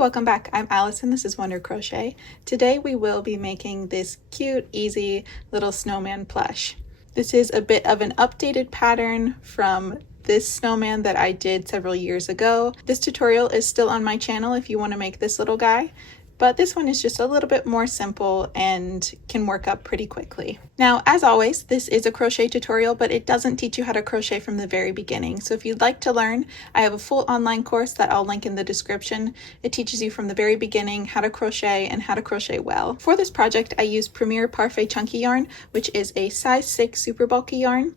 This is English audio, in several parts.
welcome back. I'm Allison. This is Wonder Crochet. Today we will be making this cute, easy little snowman plush. This is a bit of an updated pattern from this snowman that I did several years ago. This tutorial is still on my channel if you want to make this little guy, but this one is just a little bit more simple and can work up pretty quickly. Now, as always, this is a crochet tutorial, but it doesn't teach you how to crochet from the very beginning. So if you'd like to learn, I have a full online course that I'll link in the description. It teaches you from the very beginning how to crochet and how to crochet well. For this project, I used Premier Parfait Chunky yarn, which is a size 6 super bulky yarn.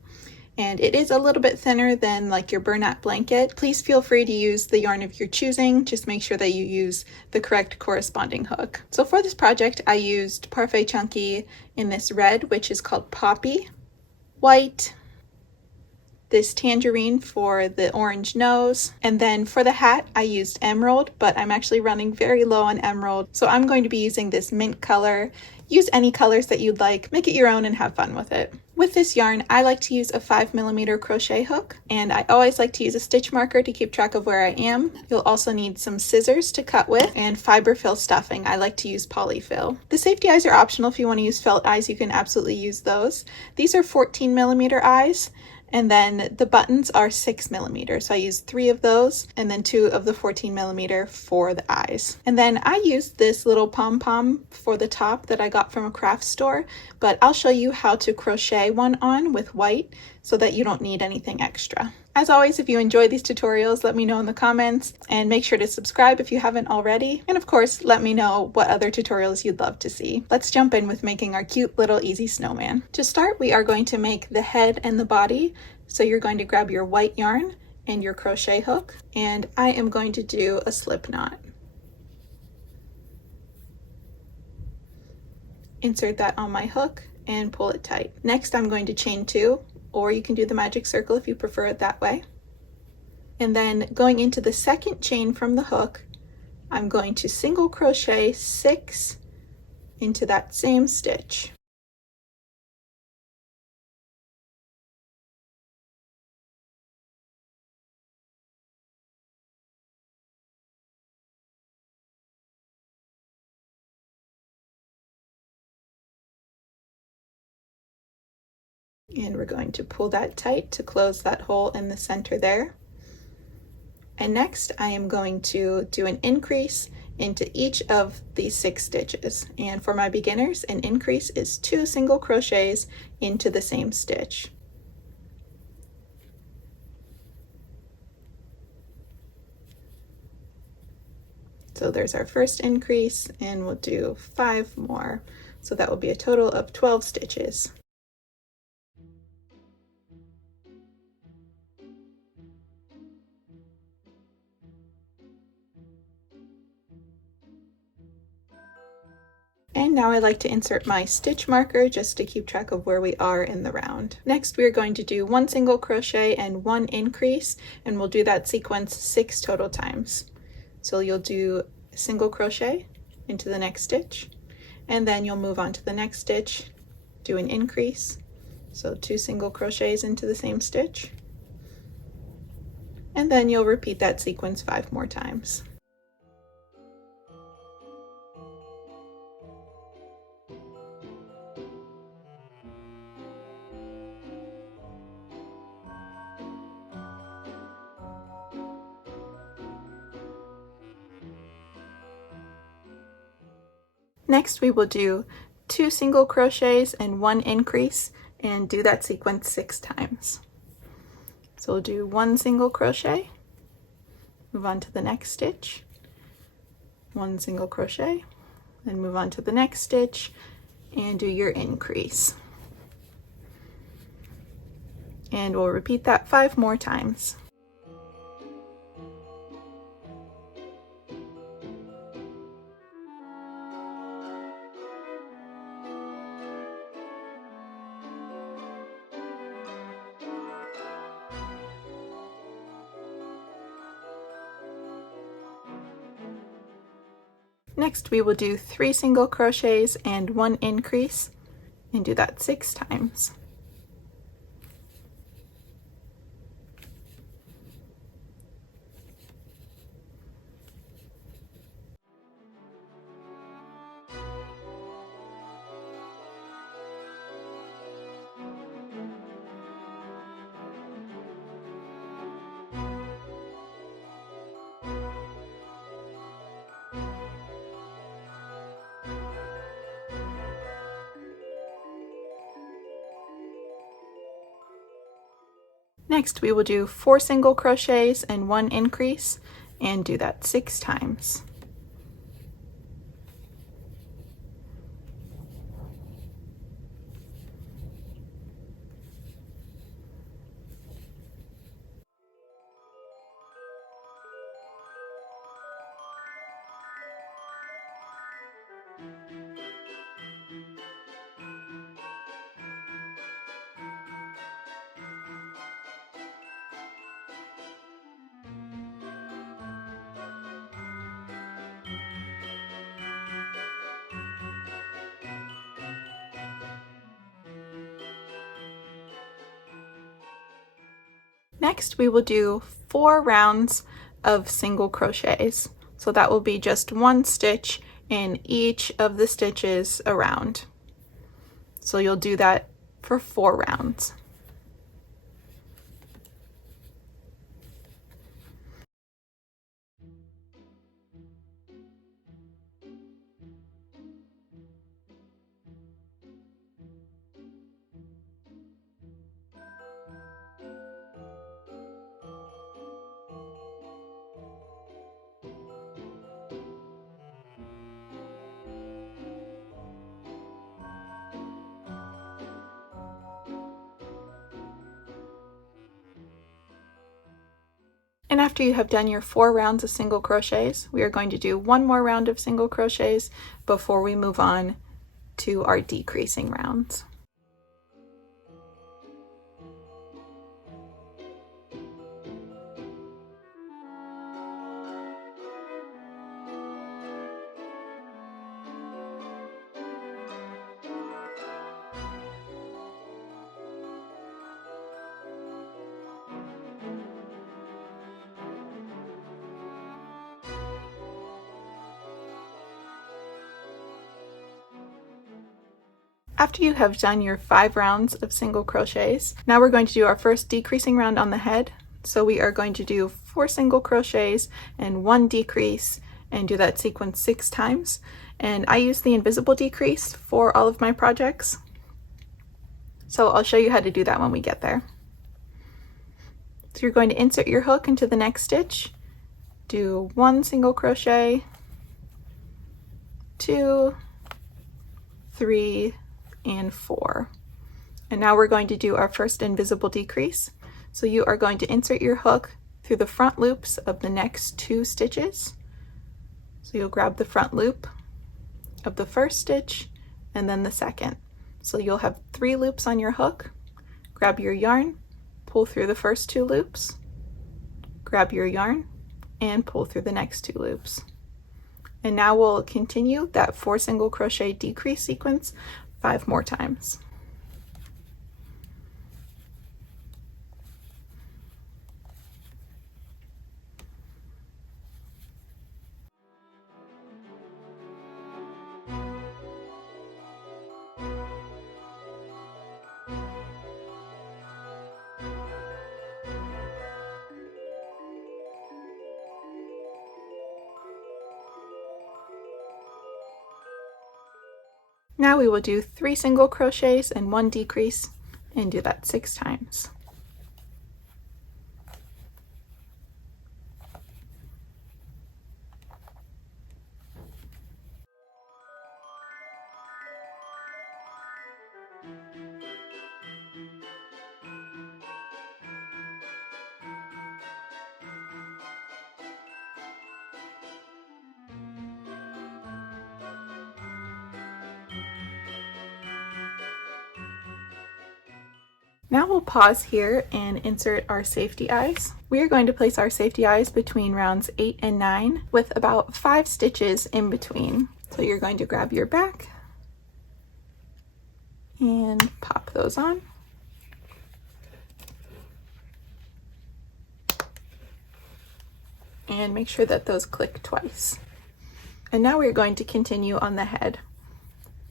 And it is a little bit thinner than like your Bernat blanket. Please feel free to use the yarn of your choosing. Just make sure that you use the correct corresponding hook. So for this project, I used Parfait Chunky in this red, which is called Poppy, white, this tangerine for the orange nose, and then for the hat, I used emerald, but I'm actually running very low on emerald, so I'm going to be using this mint color. Use any colors that you'd like, make it your own and have fun with it. With this yarn, I like to use a 5mm crochet hook, and I always like to use a stitch marker to keep track of where I am. You'll also need some scissors to cut with, and fiber fill stuffing. I like to use polyfill. The safety eyes are optional. If you want to use felt eyes, you can absolutely use those. These are 14mm eyes. And then the buttons are 6mm. So I used 3 of those and then 2 of the 14mm for the eyes. And then I used this little pom-pom for the top that I got from a craft store, but I'll show you how to crochet one on with white so that you don't need anything extra. As always, if you enjoy these tutorials, let me know in the comments and make sure to subscribe if you haven't already. And of course, let me know what other tutorials you'd love to see. Let's jump in with making our cute little easy snowman. To start, we are going to make the head and the body. So you're going to grab your white yarn and your crochet hook, and I am going to do a slip knot. Insert that on my hook and pull it tight. Next, I'm going to chain 2. Or you can do the magic circle if you prefer it that way. And then going into the second chain from the hook, I'm going to single crochet 6 into that same stitch. And we're going to pull that tight to close that hole in the center there. And next I am going to do an increase into each of these 6 stitches. And for my beginners, an increase is 2 single crochets into the same stitch. So there's our first increase, and we'll do 5 more. So that will be a total of 12 stitches. And now I like to insert my stitch marker just to keep track of where we are in the round. Next, we are going to do 1 single crochet and 1 increase, and we'll do that sequence 6 total times. So you'll do a single crochet into the next stitch, and then you'll move on to the next stitch, do an increase, so 2 single crochets into the same stitch, and then you'll repeat that sequence 5 more times. Next, we will do 2 single crochets and 1 increase and do that sequence 6 times. So we'll do 1 single crochet, move on to the next stitch, 1 single crochet, then move on to the next stitch and do your increase. And we'll repeat that 5 more times. Next, we will do 3 single crochets and 1 increase and do that 6 times. Next, we will do 4 single crochets and 1 increase and do that 6 times. Next, we will do 4 rounds of single crochets. So that will be just 1 stitch in each of the stitches around. So you'll do that for 4 rounds. And after you have done your 4 rounds of single crochets, we are going to do 1 more round of single crochets before we move on to our decreasing rounds. After you have done your 5 rounds of single crochets, now we're going to do our first decreasing round on the head. So we are going to do 4 single crochets and 1 decrease and do that sequence 6 times. And I use the invisible decrease for all of my projects. So I'll show you how to do that when we get there. So you're going to insert your hook into the next stitch, do 1 single crochet, 2, 3, and 4. And now we're going to do our first invisible decrease. So you are going to insert your hook through the front loops of the next 2 stitches. So you'll grab the front loop of the first stitch and then the second. So you'll have 3 loops on your hook. Grab your yarn, pull through the first 2 loops, grab your yarn, and pull through the next 2 loops. And now we'll continue that 4 single crochet decrease sequence 5 more times. Now we will do 3 single crochets and 1 decrease and do that 6 times. Now we'll pause here and insert our safety eyes. We are going to place our safety eyes between rounds 8 and 9 with about 5 stitches in between. So you're going to grab your back and pop those on. And make sure that those click twice. And now we're going to continue on the head.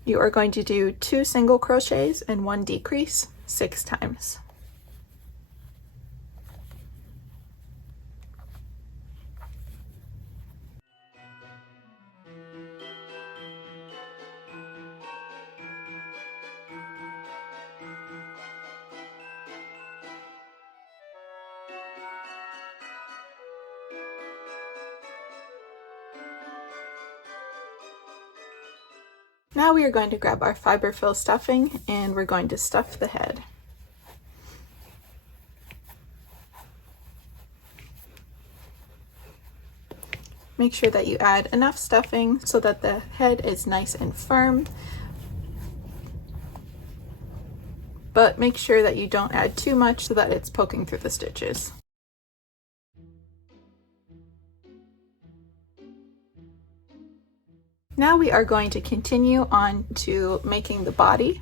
You are going to do 2 single crochets and 1 decrease 6 times. Now we are going to grab our fiber fill stuffing and we're going to stuff the head. Make sure that you add enough stuffing so that the head is nice and firm, but make sure that you don't add too much so that it's poking through the stitches. Now we are going to continue on to making the body.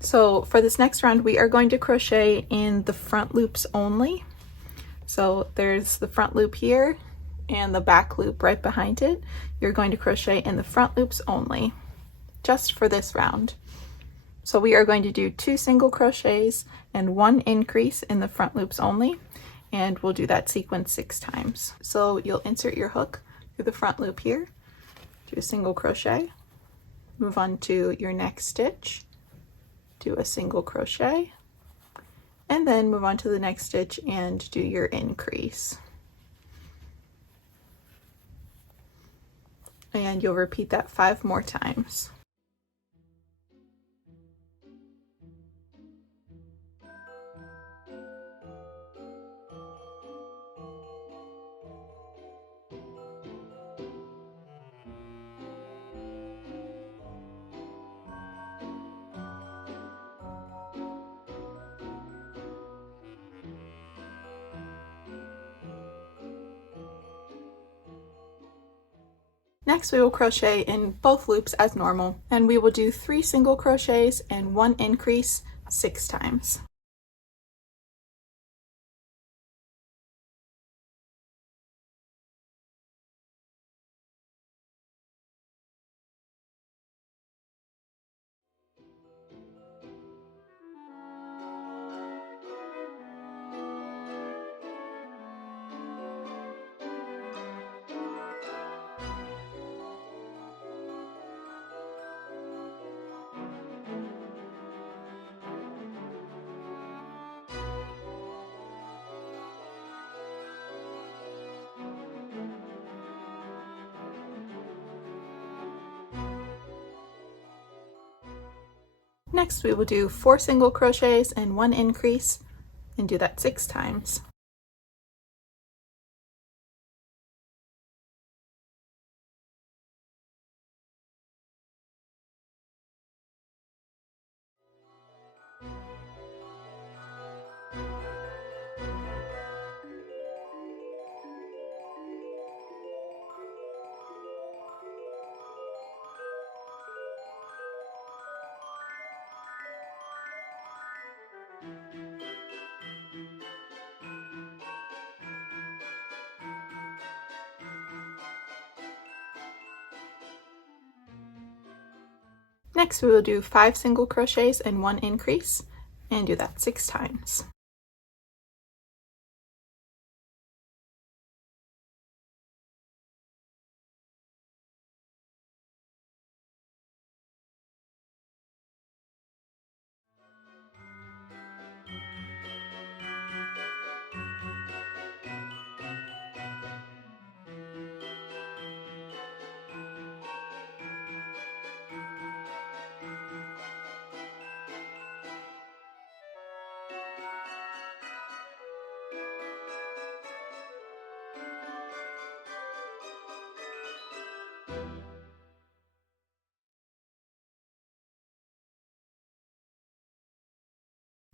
So for this next round, we are going to crochet in the front loops only. So there's the front loop here and the back loop right behind it. You're going to crochet in the front loops only, just for this round. So we are going to do 2 single crochets and 1 increase in the front loops only, and we'll do that sequence 6 times. So you'll insert your hook through the front loop here, do a single crochet, move on to your next stitch, do a single crochet, and then move on to the next stitch and do your increase. And you'll repeat that 5 more times. Next, we will crochet in both loops as normal, and we will do 3 single crochets and 1 increase 6 times. Next, we will do 4 single crochets and 1 increase, and do that 6 times. Next, we will do 5 single crochets and 1 increase, and do that 6 times.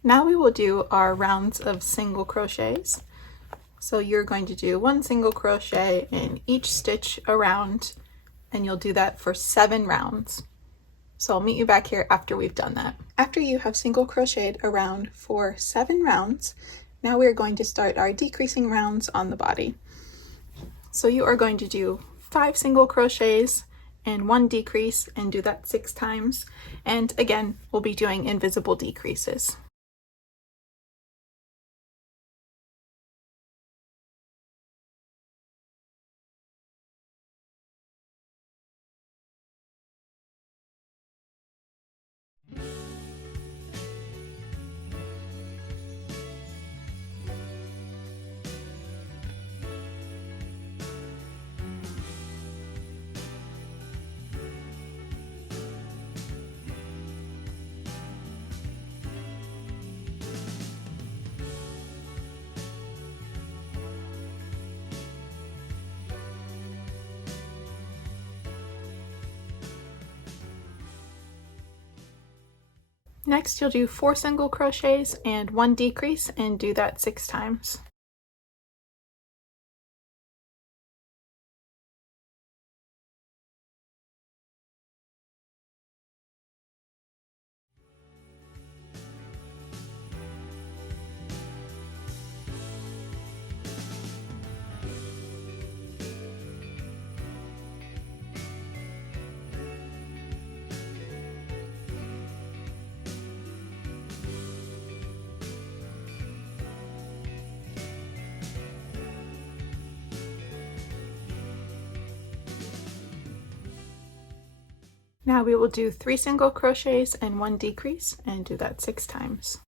Now we will do our rounds of single crochets. So you're going to do 1 single crochet in each stitch around, and you'll do that for 7 rounds. So I'll meet you back here after we've done that. After you have single crocheted around for 7 rounds, now we're going to start our decreasing rounds on the body. So you are going to do 5 single crochets and 1 decrease, and do that 6 times. And again, we'll be doing invisible decreases. Next, you'll do 4 single crochets and 1 decrease and do that 6 times. Now we will do 3 single crochets and 1 decrease and do that 6 times.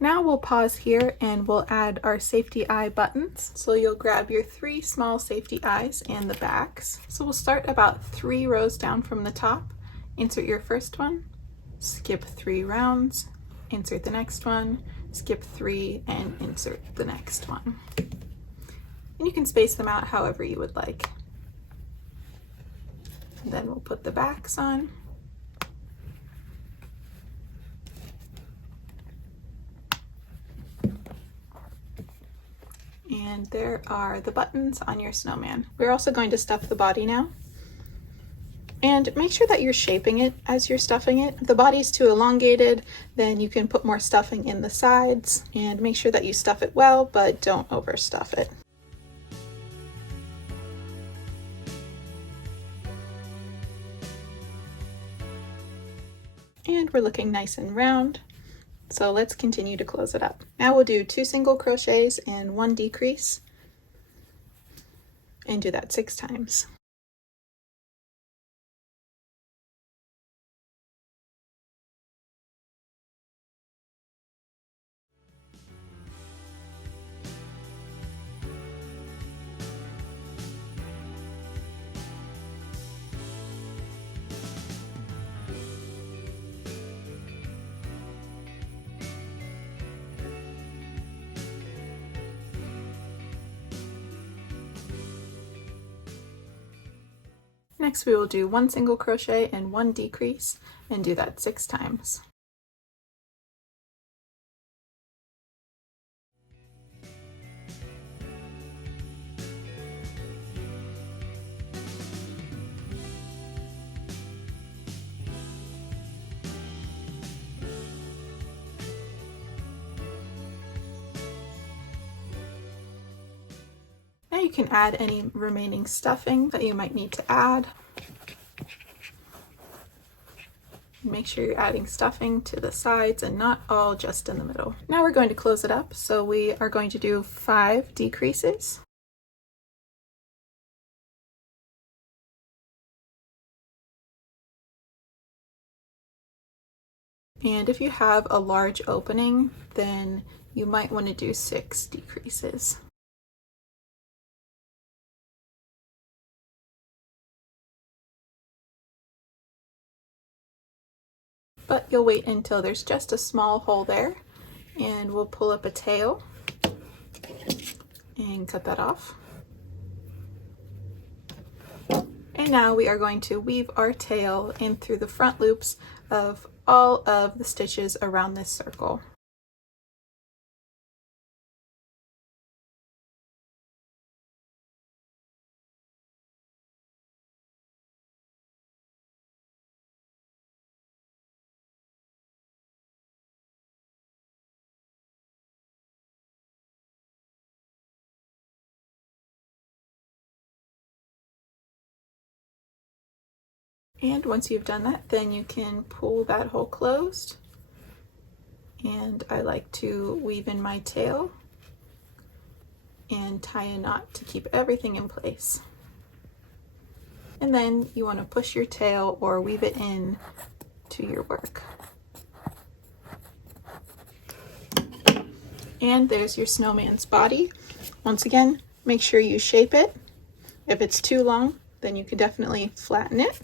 Now we'll pause here and we'll add our safety eye buttons. So you'll grab your 3 small safety eyes and the backs. So we'll start about 3 rows down from the top. Insert your first one, skip 3 rounds, insert the next one, skip 3, and insert the next one. And you can space them out however you would like. And then we'll put the backs on. And there are the buttons on your snowman. We're also going to stuff the body now. And make sure that you're shaping it as you're stuffing it. If the body's too elongated, then you can put more stuffing in the sides. And make sure that you stuff it well, but don't overstuff it. And we're looking nice and round. So let's continue to close it up. Now we'll do 2 single crochets and 1 decrease and do that 6 times. Next we will do 1 single crochet and 1 decrease and do that 6 times. Now you can add any remaining stuffing that you might need to add. Make sure you're adding stuffing to the sides and not all just in the middle. Now we're going to close it up. So we are going to do 5 decreases. And if you have a large opening, then you might want to do 6 decreases. But you'll wait until there's just a small hole there, and we'll pull up a tail and cut that off. And now we are going to weave our tail in through the front loops of all of the stitches around this circle. And once you've done that, then you can pull that hole closed. And I like to weave in my tail and tie a knot to keep everything in place. And then you want to push your tail or weave it in to your work. And there's your snowman's body. Once again, make sure you shape it. If it's too long, then you can definitely flatten it.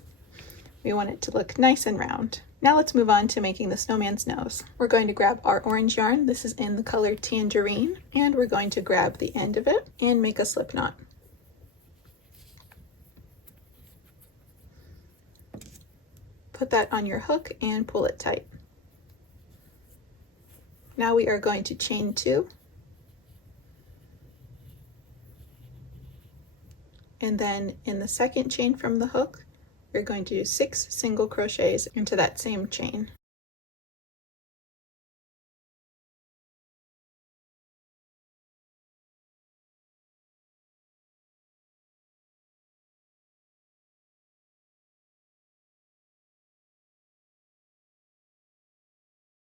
We want it to look nice and round. Now let's move on to making the snowman's nose. We're going to grab our orange yarn. This is in the color Tangerine, and we're going to grab the end of it and make a slip knot. Put that on your hook and pull it tight. Now we are going to chain 2. And then in the second chain from the hook, we're going to do 6 single crochets into that same chain.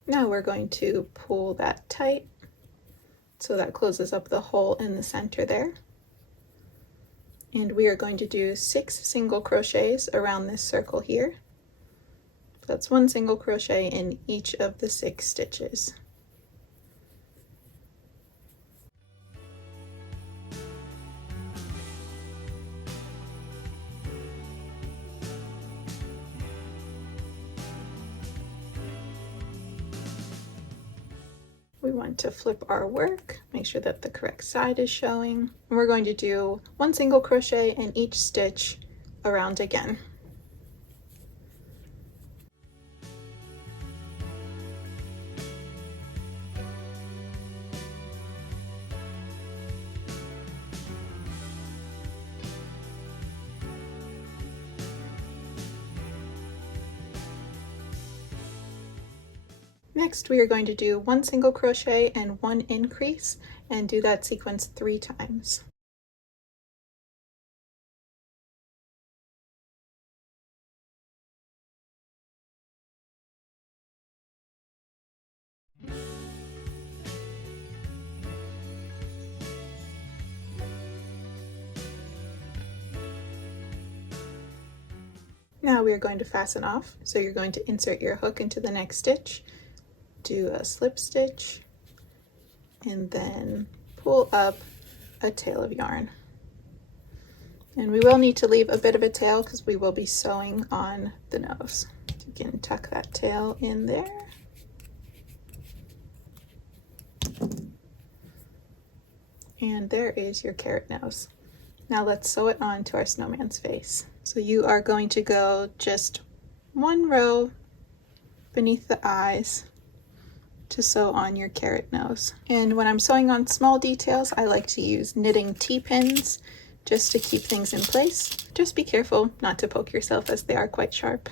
Now we're going to pull that tight so that closes up the hole in the center there. And we are going to do 6 single crochets around this circle here. That's 1 single crochet in each of the 6 stitches. We want to flip our work, make sure that the correct side is showing. And we're going to do 1 single crochet in each stitch around again. Next, we are going to do 1 single crochet and 1 increase, and do that sequence 3 times. Now we are going to fasten off, so you're going to insert your hook into the next stitch, do a slip stitch, and then pull up a tail of yarn. And we will need to leave a bit of a tail because we will be sewing on the nose. You can tuck that tail in there. And there is your carrot nose. Now let's sew it on to our snowman's face. So you are going to go just 1 row beneath the eyes to sew on your carrot nose. And when I'm sewing on small details, I like to use knitting T-pins just to keep things in place. Just be careful not to poke yourself as they are quite sharp.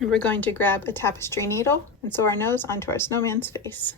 And we're going to grab a tapestry needle and sew our nose onto our snowman's face.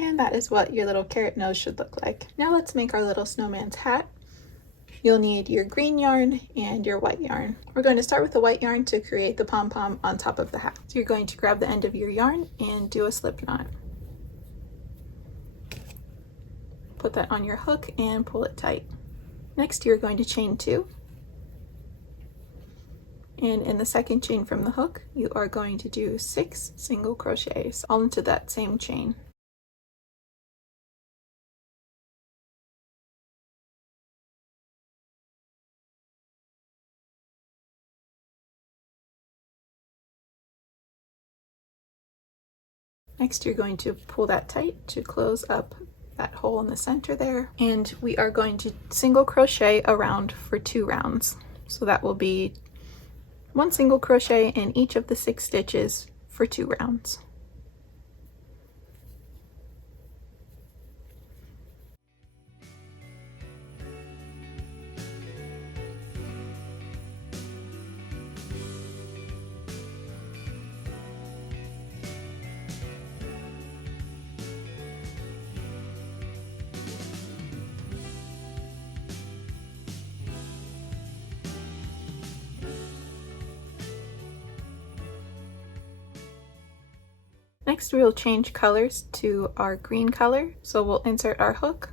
And that is what your little carrot nose should look like. Now let's make our little snowman's hat. You'll need your green yarn and your white yarn. We're going to start with the white yarn to create the pom-pom on top of the hat. So you're going to grab the end of your yarn and do a slip knot. Put that on your hook and pull it tight. Next, you're going to chain 2. And in the second chain from the hook, you are going to do 6 single crochets all into that same chain. Next, you're going to pull that tight to close up that hole in the center there. And we are going to single crochet around for 2 rounds. So that will be 1 single crochet in each of the 6 stitches for 2 rounds. Next we will change colors to our green color. So we'll insert our hook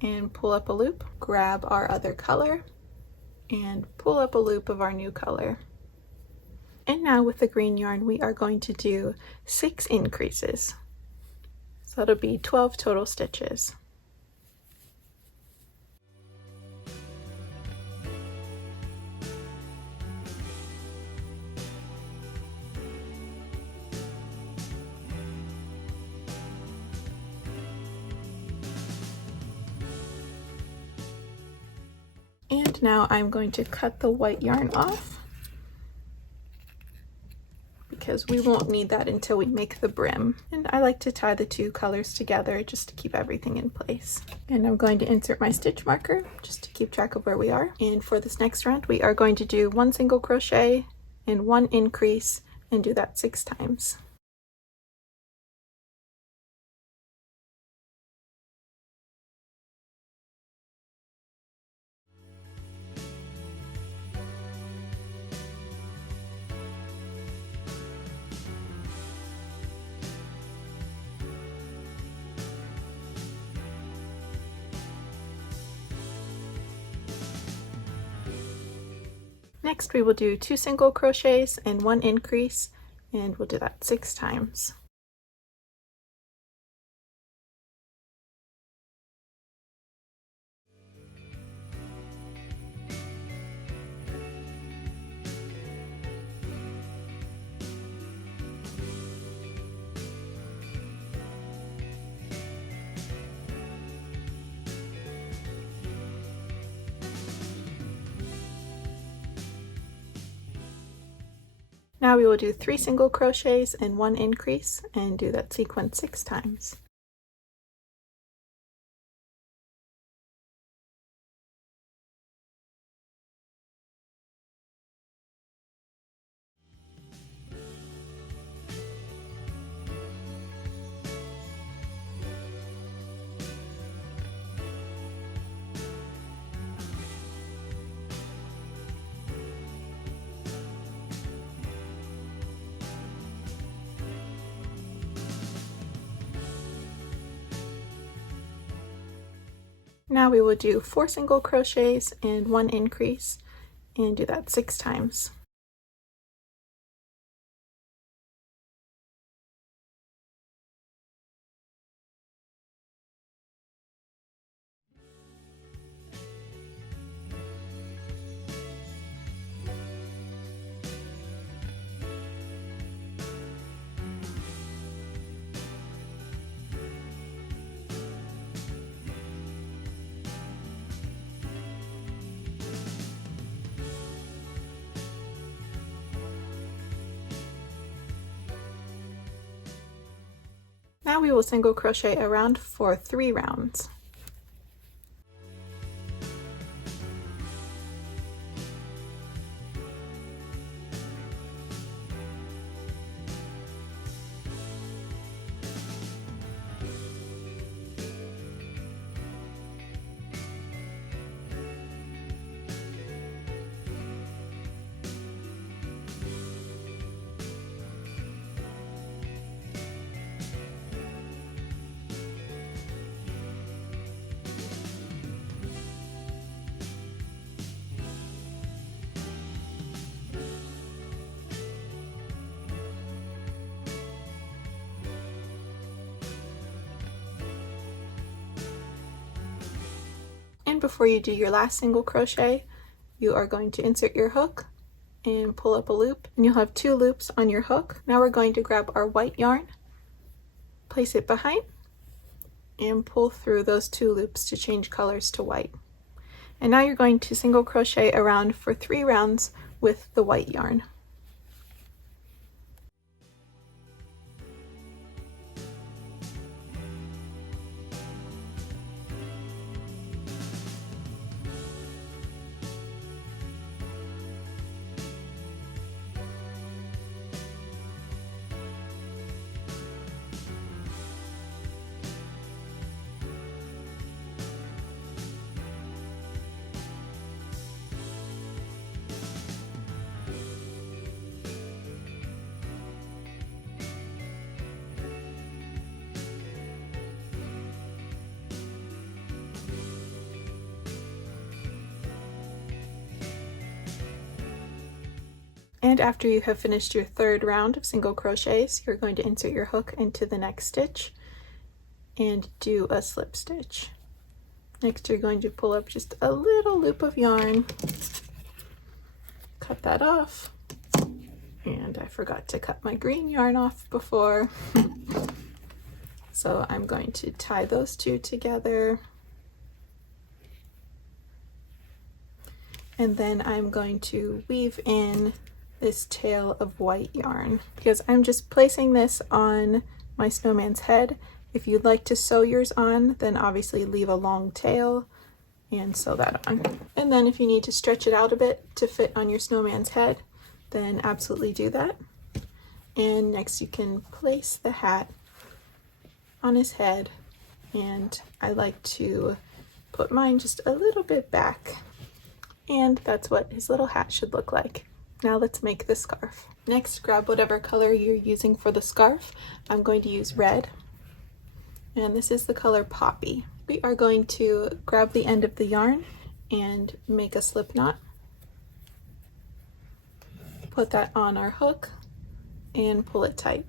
and pull up a loop, grab our other color, and pull up a loop of our new color. And now with the green yarn, we are going to do 6 increases. So that'll be 12 total stitches. And now I'm going to cut the white yarn off because we won't need that until we make the brim. And I like to tie the two colors together just to keep everything in place. And I'm going to insert my stitch marker just to keep track of where we are. And for this next round, we are going to do 1 single crochet and 1 increase and do that 6 times. Next we will do 2 single crochets and 1 increase, and we'll do that 6 times. Now we will do 3 single crochets and 1 increase and do that sequence 6 times. Now we will do 4 single crochets and 1 increase and do that 6 times. Now we will single crochet around for 3 rounds. And before you do your last single crochet, you are going to insert your hook and pull up a loop, and you'll have 2 loops on your hook. Now we're going to grab our white yarn, place it behind, and pull through those 2 loops to change colors to white. And now you're going to single crochet around for 3 rounds with the white yarn. And after you have finished your third round of single crochets, you're going to insert your hook into the next stitch and do a slip stitch. Next, you're going to pull up just a little loop of yarn, cut that off, and I forgot to cut my green yarn off before. So I'm going to tie those two together. And then I'm going to weave in this tail of white yarn because I'm just placing this on my snowman's head. If you'd like to sew yours on, then obviously leave a long tail and sew that on. And then if you need to stretch it out a bit to fit on your snowman's head, then absolutely do that. And next you can place the hat on his head, and I like to put mine just a little bit back, and that's what his little hat should look like. Now let's make the scarf. Next, grab whatever color you're using for the scarf. I'm going to use red, and this is the color Poppy. We are going to grab the end of the yarn and make a slip knot. Put that on our hook and pull it tight.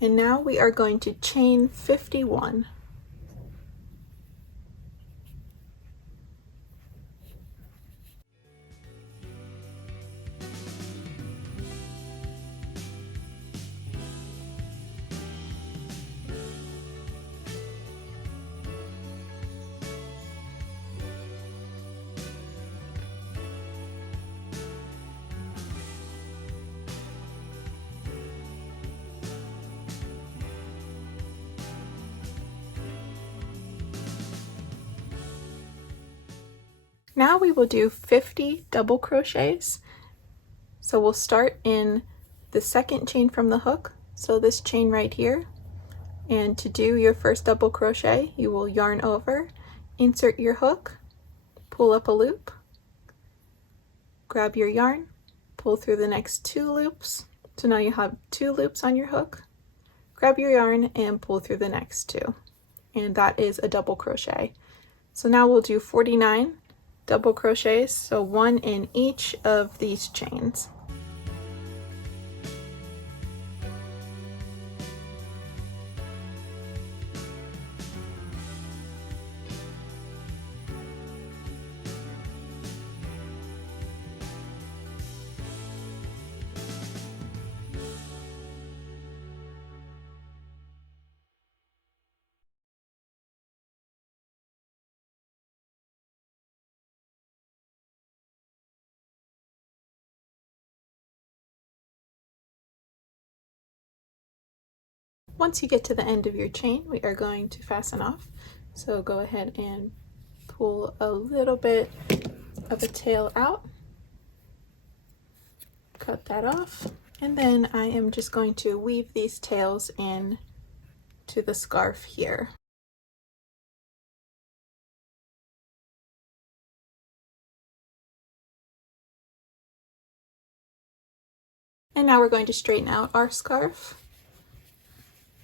And now we are going to chain 51. Now we will do 50 double crochets. So we'll start in the second chain from the hook, so this chain right here. And to do your first double crochet, you will yarn over, insert your hook, pull up a loop, grab your yarn, pull through the next 2 loops. So now you have 2 loops on your hook, grab your yarn and pull through the next 2. And that is a double crochet. So now we'll do 49 double crochets, so 1 in each of these chains. Once you get to the end of your chain, we are going to fasten off. So go ahead and pull a little bit of a tail out, cut that off, and then I am just going to weave these tails in to the scarf here. And now we're going to straighten out our scarf.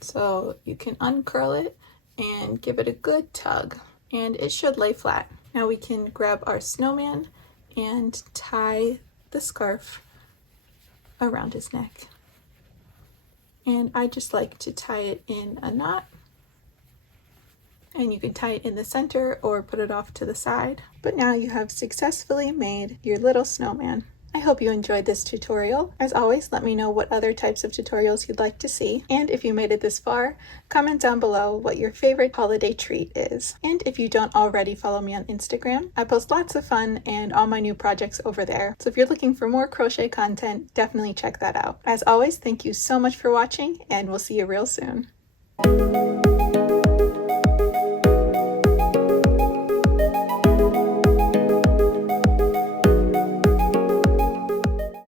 So you can uncurl it and give it a good tug, and it should lay flat. Now we can grab our snowman and tie the scarf around his neck. And I just like to tie it in a knot, and you can tie it in the center or put it off to the side. But now you have successfully made your little snowman. I hope you enjoyed this tutorial. As always, let me know what other types of tutorials you'd like to see. And if you made it this far, comment down below what your favorite holiday treat is. And if you don't already follow me on Instagram, I post lots of fun and all my new projects over there. So if you're looking for more crochet content, definitely check that out. As always, thank you so much for watching, and we'll see you real soon.